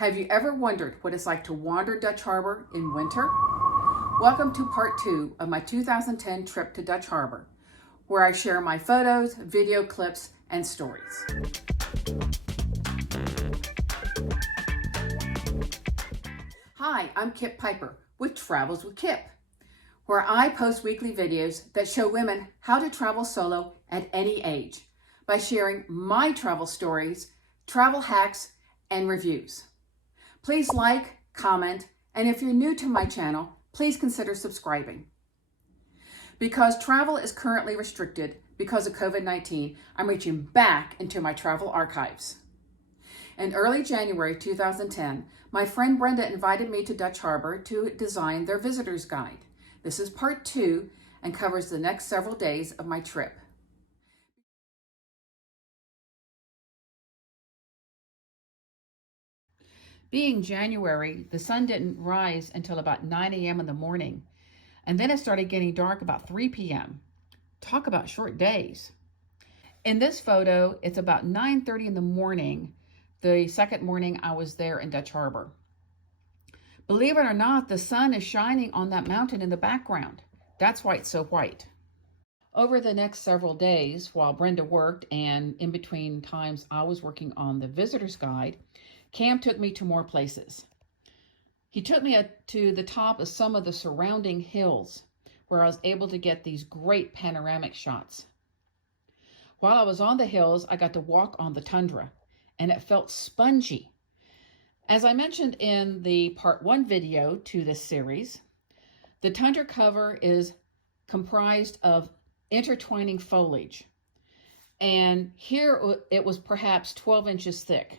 Have you ever wondered what it's like to wander Dutch Harbor in winter? Welcome to part 2 of my 2010 trip to Dutch Harbor, where I share my photos, video clips, and stories. Hi, I'm Kip Piper with Travels with Kip, where I post weekly videos that show women how to travel solo at any age by sharing my travel stories, travel hacks, and reviews. Please like, comment, and if you're new to my channel, please consider subscribing. Because travel is currently restricted because of COVID-19, I'm reaching back into my travel archives. In early January 2010, my friend Brenda invited me to Dutch Harbor to design their visitor's guide. This is part 2 and covers the next several days of my trip. Being January, the sun didn't rise until about 9 a.m. in the morning, and then it started getting dark about 3 p.m. Talk about short days. In this photo, it's about 9:30 in the morning, the second morning I was there in Dutch Harbor. Believe it or not, the sun is shining on that mountain in the background. That's why it's so white. Over the next several days, while Brenda worked and in between times I was working on the visitor's guide, Cam took me to more places. He took me to the top of some of the surrounding hills where I was able to get these great panoramic shots. While I was on the hills, I got to walk on the tundra, and it felt spongy. As I mentioned in the part 1 video to this series, the tundra cover is comprised of intertwining foliage, and here it was perhaps 12 inches thick.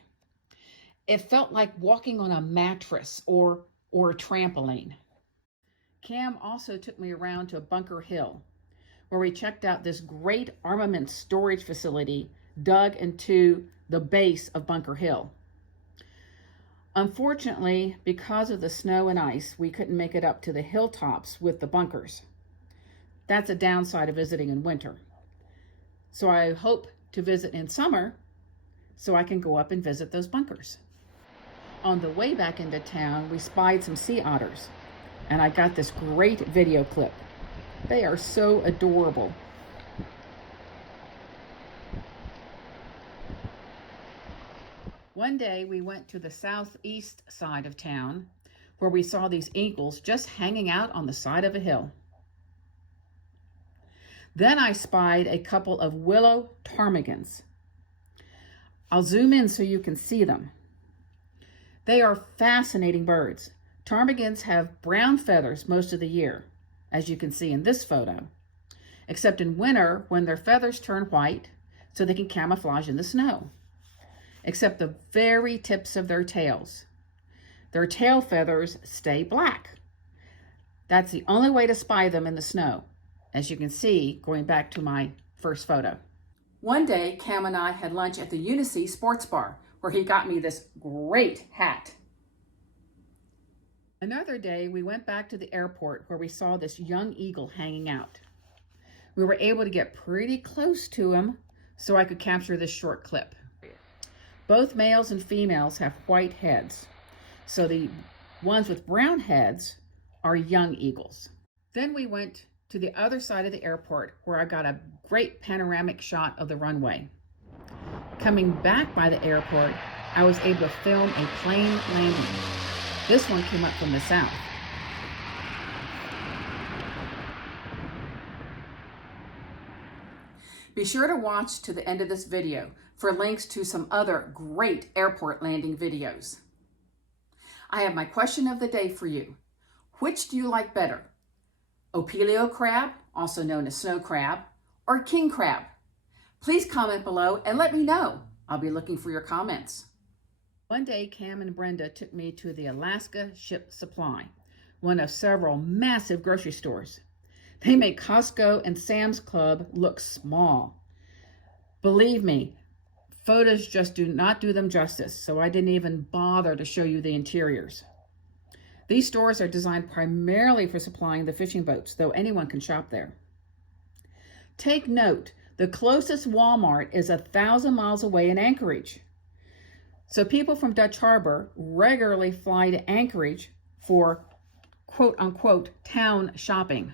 It felt like walking on a mattress or a trampoline. Cam also took me around to Bunker Hill, where we checked out this great armament storage facility dug into the base of Bunker Hill. Unfortunately, because of the snow and ice, we couldn't make it up to the hilltops with the bunkers. That's a downside of visiting in winter. So I hope to visit in summer so I can go up and visit those bunkers. On the way back into town, we spied some sea otters, and I got this great video clip. They are so adorable. One day we went to the southeast side of town where we saw these eagles just hanging out on the side of a hill. Then I spied a couple of willow ptarmigans. I'll zoom in so you can see them. They are fascinating birds. Ptarmigans have brown feathers most of the year, as you can see in this photo, except in winter when their feathers turn white so they can camouflage in the snow, except the very tips of their tails. Their tail feathers stay black. That's the only way to spy them in the snow, as you can see going back to my first photo. One day, Cam and I had lunch at the Unice Sports Bar, where he got me this great hat. Another day, we went back to the airport where we saw this young eagle hanging out. We were able to get pretty close to him so I could capture this short clip. Both males and females have white heads, so the ones with brown heads are young eagles. Then we went to the other side of the airport where I got a great panoramic shot of the runway. Coming back by the airport, I was able to film a plane landing. This one came up from the south. Be sure to watch to the end of this video for links to some other great airport landing videos. I have my question of the day for you. Which do you like better? Opilio crab, also known as snow crab, or king crab? Please comment below and let me know. I'll be looking for your comments. One day, Cam and Brenda took me to the Alaska Ship Supply, one of several massive grocery stores. They make Costco and Sam's Club look small. Believe me, photos just do not do them justice, so I didn't even bother to show you the interiors. These stores are designed primarily for supplying the fishing boats, though anyone can shop there. Take note, the closest Walmart is 1,000 miles away in Anchorage. So people from Dutch Harbor regularly fly to Anchorage for quote unquote town shopping.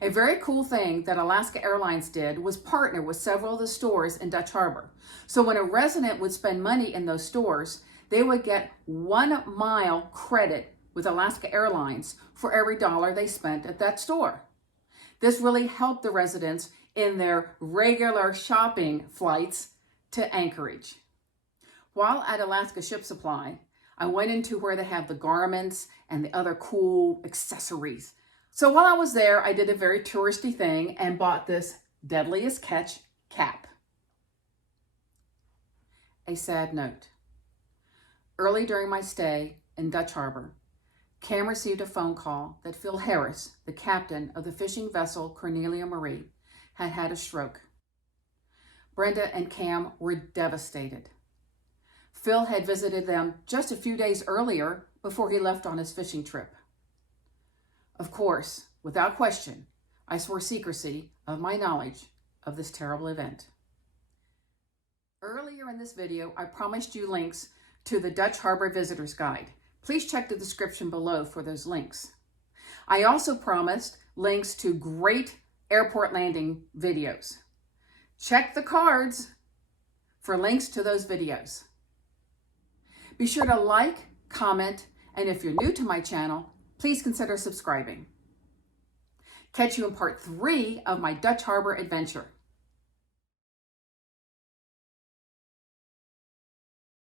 A very cool thing that Alaska Airlines did was partner with several of the stores in Dutch Harbor. So when a resident would spend money in those stores, they would get 1 mile credit with Alaska Airlines for every dollar they spent at that store. This really helped the residents in their regular shopping flights to Anchorage. While at Alaska Ship Supply, I went into where they have the garments and the other cool accessories. So while I was there, I did a very touristy thing and bought this Deadliest Catch cap. A sad note. Early during my stay in Dutch Harbor, Cam received a phone call that Phil Harris, the captain of the fishing vessel Cornelia Marie, had had a stroke. Brenda and Cam were devastated. Phil had visited them just a few days earlier before he left on his fishing trip. Of course, without question, I swore secrecy of my knowledge of this terrible event. Earlier in this video, I promised you links to the Dutch Harbor Visitor's Guide. Please check the description below for those links. I also promised links to great airport landing videos. Check the cards for links to those videos. Be sure to like, comment, and if you're new to my channel, please consider subscribing. Catch you in part 3 of my Dutch Harbor adventure.